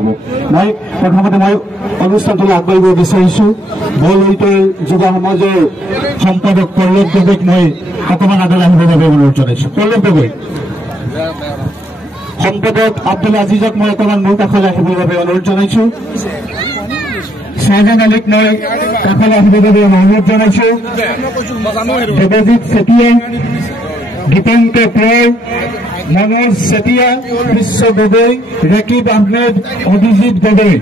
হ'ব। মই প্ৰথমতে মই অনুষ্ঠানটোলৈ আগবাঢ়িব বিচাৰিছোঁ। বৰলৈতে যুৱ সমাজৰ সম্পাদক পল্লৱ গগৈক মই অকণমান আগলৈ আহিবৰ বাবে অনুৰোধ জনাইছোঁ। পল্লৱ গগৈ। সম্পাদক আব্দুল আজিজক মই অকণমান মোৰ কাষলৈ আহিবৰ বাবে অনুৰোধ জনাইছোঁ। শাহজান আলীক মই কাষলৈ আহিবৰ বাবে অনুৰোধ জনাইছোঁ। দেৱজিৎ চেতিয়া, দীপঙ্কৰ ৰয়, মনোজ চেতিয়া, বিশ্ব গগৈ, ৰাকিব আহমেদ, অভিজিৎ গগৈ,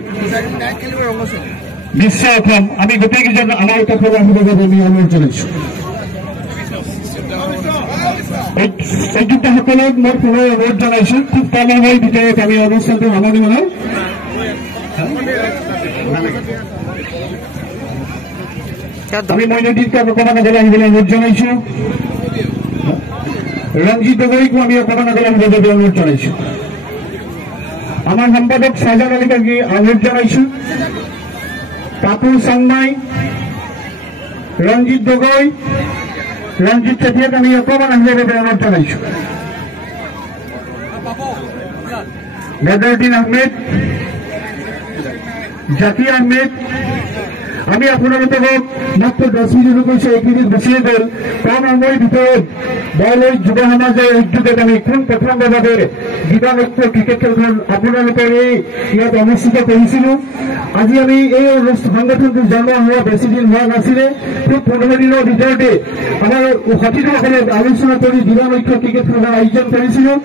বিশ্ব অসম, আমি গোটেইকেইজন আমাৰ কাষলৈ আহিবৰ বাবে আমি অনুৰোধ জনাইছোঁ। এই যোদ্ধাসকলক মই পুনৰ অনুৰোধ জনাইছোঁ, খুব কম সময়ৰ ভিতৰত আমি অনুষ্ঠানটো সামৰণি মাৰিম। আমি মইনুদ্দিনক অকণমান আগলৈ আহিবলৈ অনুৰোধ জনাইছোঁ। ৰঞ্জিত গগৈকো আমি অকণমান আগলৈ আহিবৰ বাবে অনুৰোধ জনাইছোঁ। আমাৰ সম্পাদক শাহজান আলীক আমি অনুৰোধ জনাইছোঁ। কাপুৰ চাংমাই, ৰঞ্জিত গগৈ, ৰঞ্জিত চেতিয়াক আমি অকণমান আহিবৰ বাবে অনুৰোধ জনাইছোঁ। বদৰুদ্দিন আহমেদ, জাকিৰ আহমেদ, আমি আপোনালোকক মাত্ৰ 10 মিনিট কৈছোঁ, 1 মিনিট বেছিয়ে গ'ল। কম সময়ৰ ভিতৰত বৰলৈ যুৱ সমাজৰ উদ্যোগত আমি কোন প্ৰথমবাৰৰ বাবে দিবানৈক্য ক্ৰিকেট খেলখন আপোনালোকৰ ইয়াত অনুষ্ঠিত কৰিছিলোঁ। আজি আমি এই সংগঠনটো জন্ম হোৱা বেছি দিন হোৱা নাছিলে, খুব 15 দিনৰ ভিতৰতে আমাৰ সতীৰ্থসকলে আলোচনা কৰি দিবানৈক্য ক্ৰিকেট খেলৰ আয়োজন কৰিছিলোঁ।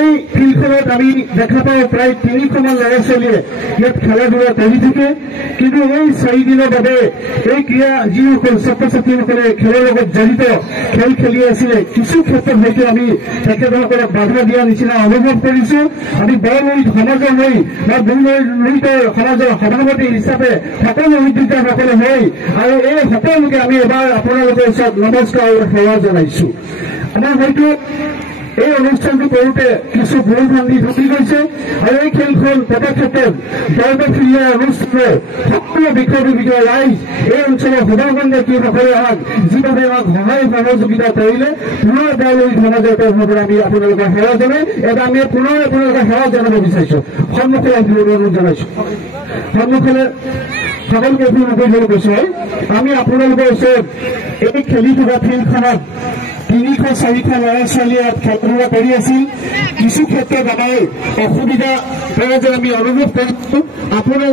এই ফিল্ডখনত আমি দেখা পাওঁ প্ৰায় 300মান ল'ৰা ছোৱালীয়ে ইয়াত খেলা ধূলা কৰি থাকে। কিন্তু এই 4 দিনৰ বাবে এই ক্ৰীড়া যিসকল ছাত্ৰ ছাত্ৰীসকলে খেলৰ লগত জড়িত খেল খেলি আছিলে, কিছু ক্ষেত্ৰত হয়তো আমি তেখেতসকলক বাধা দিয়া নিচিনা অনুভৱ কৰিছোঁ। আমি বৰলৈত সমাজৰ হৈ বা বৰলৈত সমাজৰ সভাপতি হিচাপে সকলো উদ্যোক্তাসকলে হৈ আৰু এই সকলোকে আমি এবাৰ আপোনালোকৰ ওচৰত নমস্কাৰ আৰু সেৱা জনাইছোঁ। আমাৰ হয়তো এই অনুষ্ঠানটো কৰোঁতে কিছু ভুল ভ্ৰান্তি ঘটি গৈছে আৰু এই খেলখন পদক্ষেপত সৰ্বক্ৰিয়া অনুষ্ঠানৰ সকলো বিষয়ববীয়া ৰাইজ এই অঞ্চলৰ সদাগন্ধ কৃষকসকলে আমাক যিভাৱে আমাক সহায় সহযোগিতা কৰিলে, পুনৰ বৰলৈ সমাজৰ তৰফৰ পৰা আমি আপোনালোকৰ সেৱা জনাই এটা আমি পুনৰ আপোনালোকৰ সেৱা জনাব বিচাৰিছোঁ। সন্মুখলৈ আহিবলৈ অনুৰোধ জনাইছোঁ। সন্মুখলৈ সকলোকে অভিনন্দন কৈছোঁ। আমি আপোনালোকৰ ওচৰত এই খেলি থকা ফিল্ডখনত 300-400 ল'ৰা ছোৱালীয়ে ইয়াত খেলা ধূলা কৰি আছিল। কিছু ক্ষেত্ৰত আমাৰ অসুবিধা আমি অনুভৱ কৰিছোঁ। আপোনালোকে